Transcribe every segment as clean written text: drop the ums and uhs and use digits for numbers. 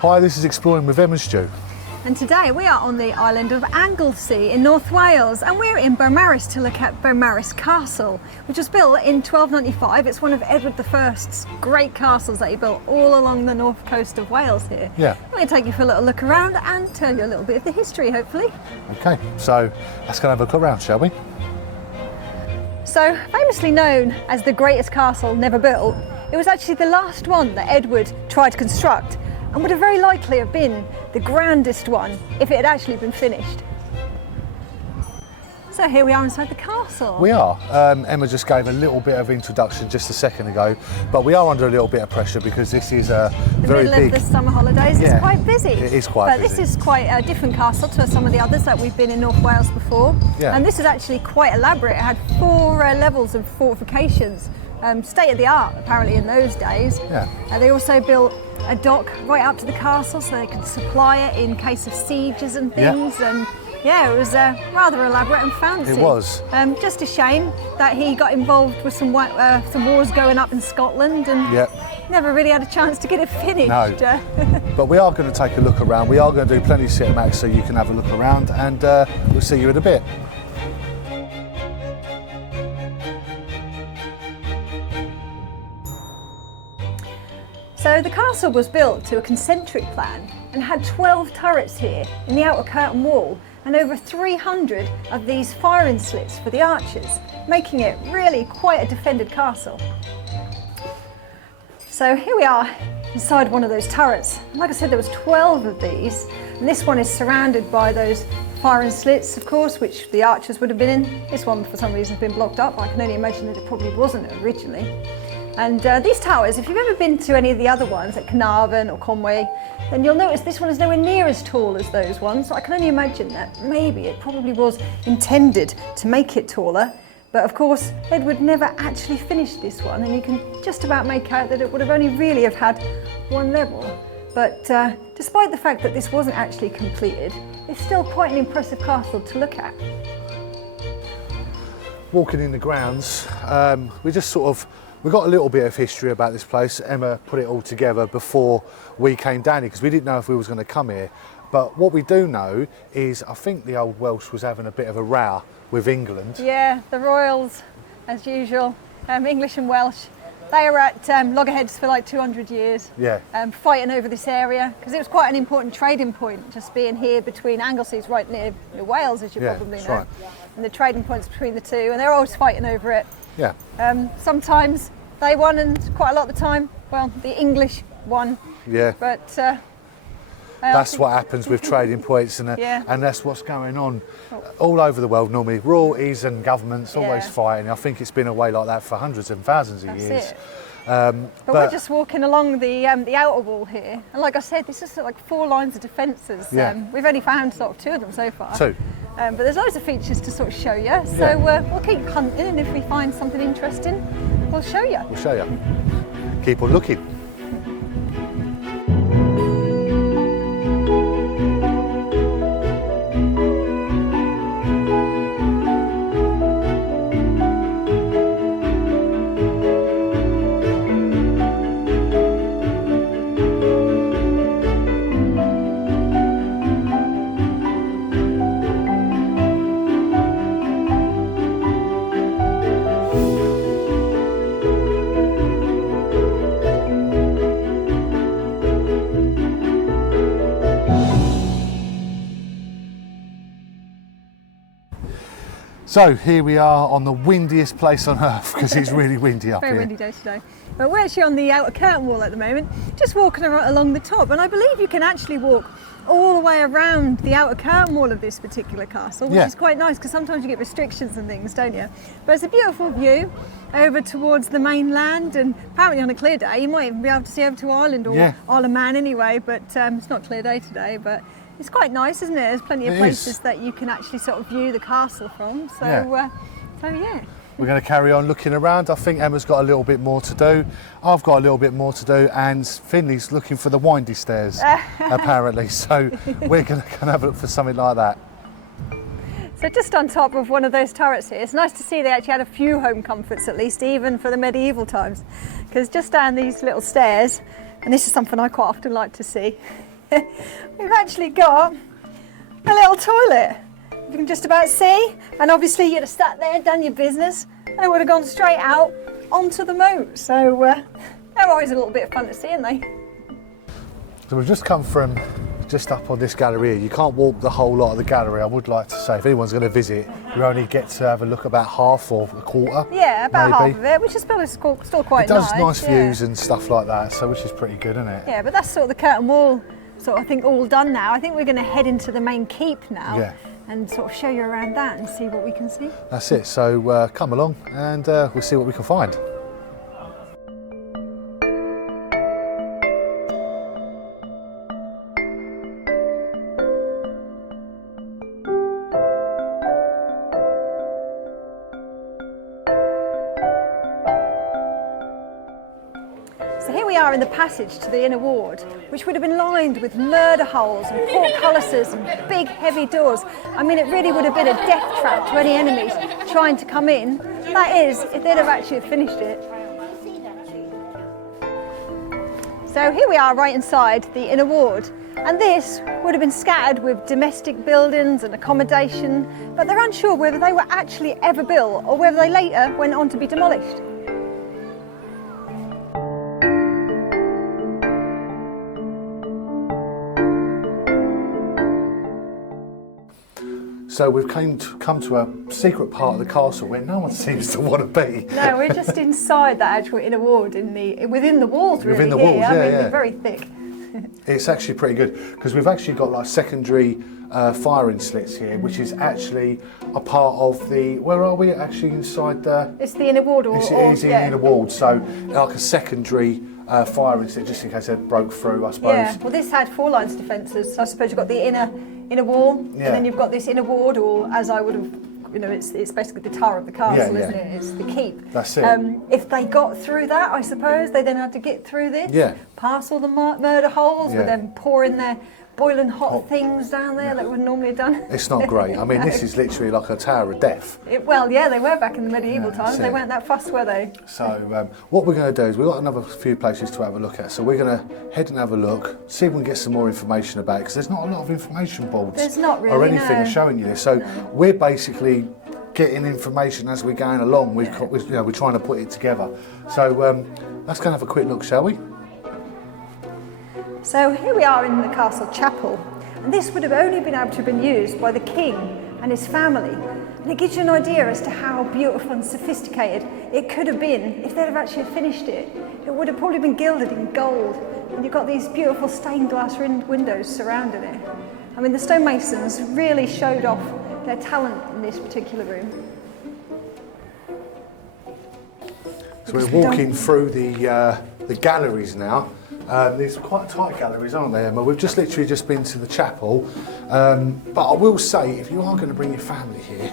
Hi, this is Exploring with Em and Stu. And today we are on the island of Anglesey in North Wales, and we're in Beaumaris to look at Beaumaris Castle, which was built in 1295. It's one of Edward I's great castles that he built all along the north coast of Wales here. Yeah. I'm going to take you for a little look around and tell you a little bit of the history, hopefully. Okay, so let's go and have a look around, shall we? So, famously known as the greatest castle never built, it was actually the last one that Edward tried to construct, and would have very likely have been the grandest one if it had actually been finished. So here we are inside the castle. We are. Emma just gave a little bit of introduction just a second ago, but we are under a little bit of pressure because this is a very big... The middle of the summer holidays. Yeah, it's quite busy. It is quite busy. But this is quite a different castle to some of the others that we've been in North Wales before. Yeah. And this is actually quite elaborate. It had 4 levels of fortifications. State of the art apparently in those days. Yeah. They also built a dock right up to the castle so they could supply it in case of sieges and things. Yeah. And yeah, it was rather elaborate and fancy. It was. Just a shame that he got involved with some wars going up in Scotland and never really had a chance to get it finished. No. But we are going to take a look around. We are going to do plenty of cinematics so you can have a look around, and we'll see you in a bit. So the castle was built to a concentric plan and had 12 turrets here in the outer curtain wall and over 300 of these firing slits for the archers, making it really quite a defended castle. So here we are inside one of those turrets. Like I said, there was 12 of these, and this one is surrounded by those firing slits, of course, which the archers would have been in. This one for some reason has been blocked up. I can only imagine that it probably wasn't originally. And these towers, if you've ever been to any of the other ones at Caernarfon or Conwy, then you'll notice this one is nowhere near as tall as those ones. So I can only imagine that maybe it probably was intended to make it taller. But of course, Edward never actually finished this one, and you can just about make out that it would have only really have had 1 level. But despite the fact that this wasn't actually completed, it's still quite an impressive castle to look at. Walking in the grounds, we got a little bit of history about this place. Emma put it all together before we came down here because we didn't know if we was going to come here. But what we do know is I think the old Welsh was having a bit of a row with England. Yeah, the royals, as usual, English and Welsh. They were at loggerheads for like 200 years, fighting over this area because it was quite an important trading point, just being here between Anglesey's right near Wales, as you probably know, right. And the trading points between the two, and they were always fighting over it. Yeah. Sometimes they won, and quite a lot of the time, well, the English won. Yeah. But that's what happens with trading points, and that's what's going on all over the world normally. Royalties and governments always fighting. I think it's been a way like that for hundreds and thousands of years. It. But we're just walking along the outer wall here, and like I said, this is like 4 lines of defences. We've only found sort of 2 of them so far. 2. But there's loads of features to sort of show you. So we'll keep hunting, and if we find something interesting, we'll show you. We'll show you. Keep on looking. So here we are on the windiest place on earth because it's really windy up here. Very windy day today. But we're actually on the outer curtain wall at the moment, just walking along the top, and I believe you can actually walk all the way around the outer curtain wall of this particular castle, which is quite nice because sometimes you get restrictions and things, don't you? But it's a beautiful view over towards the mainland, and apparently on a clear day you might even be able to see over to Ireland or Isle of Man anyway, but it's not a clear day today. But it's quite nice, isn't it? There's plenty of places that you can actually sort of view the castle from. So, yeah. We're going to carry on looking around. I think Emma's got a little bit more to do. I've got a little bit more to do, and Finley's looking for the windy stairs, apparently. So we're going to have a look for something like that. So just on top of one of those turrets here, it's nice to see they actually had a few home comforts, at least, even for the medieval times. Because just down these little stairs, and this is something I quite often like to see, we've actually got a little toilet. You can just about see, and obviously you'd have sat there, done your business, and it would have gone straight out onto the moat. So they're always a little bit of fun to see, aren't they? So we've just come from just up on this gallery here. You can't walk the whole lot of the gallery. I would like to say, if anyone's going to visit, you only get to have a look about half or a quarter. Yeah, about maybe. half of it, which is still quite It does nice. nice views and stuff like that, so which is pretty good, isn't it? Yeah, but that's sort of the curtain wall, sort of, I think, all done now. I think we're going to head into the main keep now. Yeah. And sort of show you around that and see what we can see. That's it. So come along and we'll see what we can find. So here we are in the passage to the inner ward, which would have been lined with murder holes and portcullises and big heavy doors. I mean, it really would have been a death trap to any enemies trying to come in. That is, if they'd have actually finished it. So here we are right inside the inner ward, and this would have been scattered with domestic buildings and accommodation, but they're unsure whether they were actually ever built or whether they later went on to be demolished. So we've come to a secret part of the castle where no one seems to want to be. No, we're just inside that actual inner ward, within the walls, really. Within the here. walls, I mean, yeah. they're very thick. It's actually pretty good because we've actually got like secondary firing slits here, which is actually a part of the. Where are we actually inside the? It's the inner ward, It is in the inner ward, so like a secondary firing slit, just in case it broke through, I suppose. Yeah. Well, this had 4 lines defences. So I suppose you've got the inner wall, and then you've got this inner ward, or as I would have, it's basically the tower of the castle, isn't it? It's the keep. That's it. If they got through that, I suppose they then had to get through this, pass all the murder holes, with them pouring their boiling hot things down there that would normally have done. It's not great. I mean, this is literally like a tower of death. Well, yeah, they were back in the medieval times. They weren't that fussed, were they? So what we're going to do is we've got another few places to have a look at. So we're going to head and have a look, see if we can get some more information about it, because there's not a lot of information boards There's not really, or anything showing you this. So we're basically getting information as we're going along. We're trying to put it together. So let's go and have a quick look, shall we? So here we are in the castle chapel, and this would have only been able to have been used by the king and his family. And it gives you an idea as to how beautiful and sophisticated it could have been if they'd have actually finished it. It would have probably been gilded in gold, and you've got these beautiful stained glass windows surrounding it. I mean, the stonemasons really showed off their talent in this particular room. So we're walking through the galleries now. These are quite tight galleries, aren't they, Emma? We've just literally been to the chapel, but I will say, if you are going to bring your family here,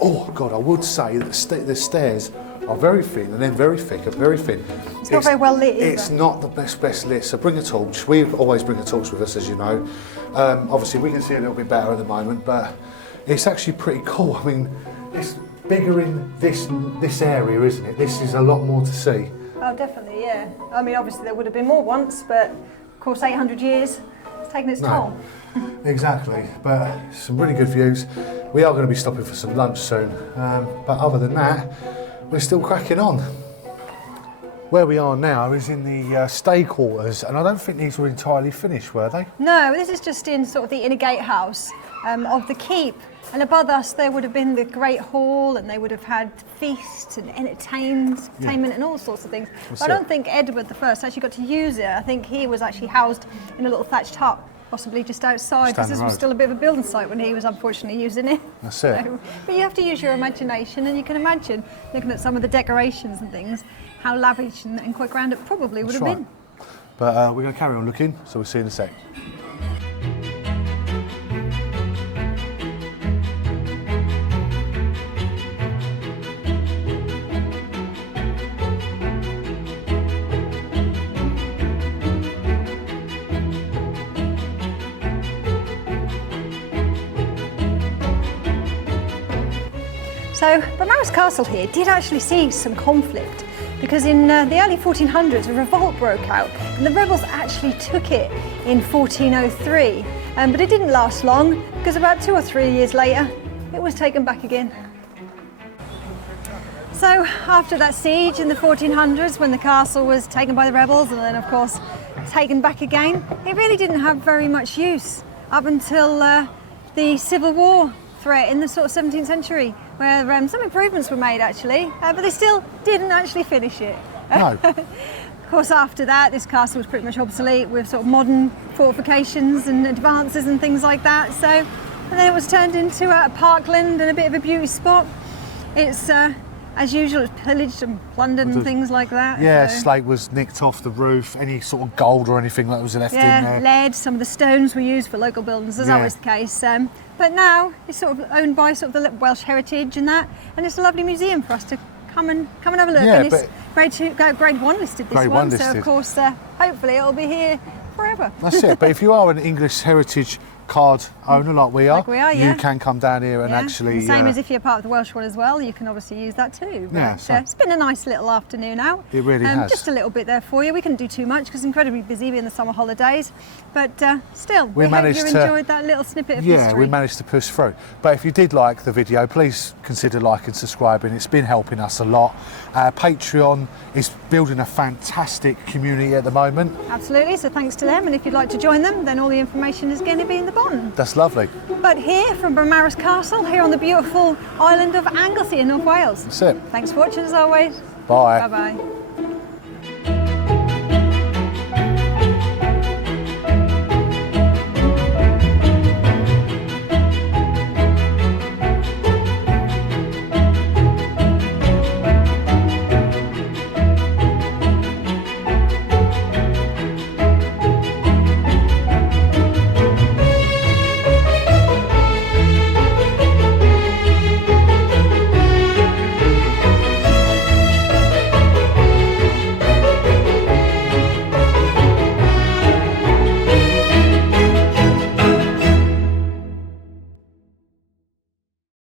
oh God, I would say that the stairs are very thin and then very thick and very thin. It's not very well lit, It's not the best lit, so bring a torch. We always bring a torch with us, as you know. Obviously, we can see a little bit better at the moment, but it's actually pretty cool. I mean, it's bigger in this area, isn't it? This is a lot more to see. Oh, definitely, yeah. I mean, obviously there would have been more once, but of course 800 years, it's taken its toll. Exactly, but some really good views. We are going to be stopping for some lunch soon, but other than that, we're still cracking on. Where we are now is in the stay quarters, and I don't think these were entirely finished, were they? No, this is just in sort of the inner gatehouse of the keep. And above us there would have been the great hall, and they would have had feasts and entertainment and all sorts of things. But I don't think Edward I actually got to use it. I think he was actually housed in a little thatched hut, possibly just outside, because this was still a bit of a building site when he was unfortunately using it. That's it. So, but you have to use your imagination, and you can imagine, looking at some of the decorations and things, how lavish and quite grand it probably would have been. But we're going to carry on looking, so we'll see you in a sec. So Beaumaris Castle here did actually see some conflict because in the early 1400s a revolt broke out and the rebels actually took it in 1403. But it didn't last long because about 2 or 3 years later it was taken back again. So after that siege in the 1400s, when the castle was taken by the rebels and then of course taken back again, it really didn't have very much use up until the Civil War threat in the sort of 17th century, where some improvements were made actually, but they still didn't actually finish it. No. Of course, after that, this castle was pretty much obsolete with sort of modern fortifications and advances and things like that. So, and then it was turned into a parkland and a bit of a beauty spot. It's as usual, it's pillaged and plundered and things like that. Yeah, so. slate was nicked off the roof, any sort of gold or anything that was left in there. Lead, some of the stones were used for local buildings, as always the case. But now it's sort of owned by sort of the Welsh heritage and that, and it's a lovely museum for us to come and have a look. Yeah, and it's grade 1 listed, this grade one, one so listed. of course hopefully it'll be here forever. That's it, but if you are an English heritage card owner like we are, yeah. you can come down here and actually... The same as if you're part of the Welsh one as well, you can obviously use that too. But, Yeah, so- it's been a nice little afternoon out. It really has. Just a little bit there for you. We couldn't do too much because it's incredibly busy being the summer holidays, but still, we hope managed you to- enjoyed that little snippet of Yeah, history. we managed to push through. But if you did like the video, please consider liking and subscribing. It's been helping us a lot. Patreon is building a fantastic community at the moment. Absolutely, so thanks to them, and if you'd like to join them, then all the information is going to be in the bottom. That's lovely. But here from Beaumaris Castle, here on the beautiful island of Anglesey in North Wales. That's it. Thanks for watching as always. Bye. Bye-bye.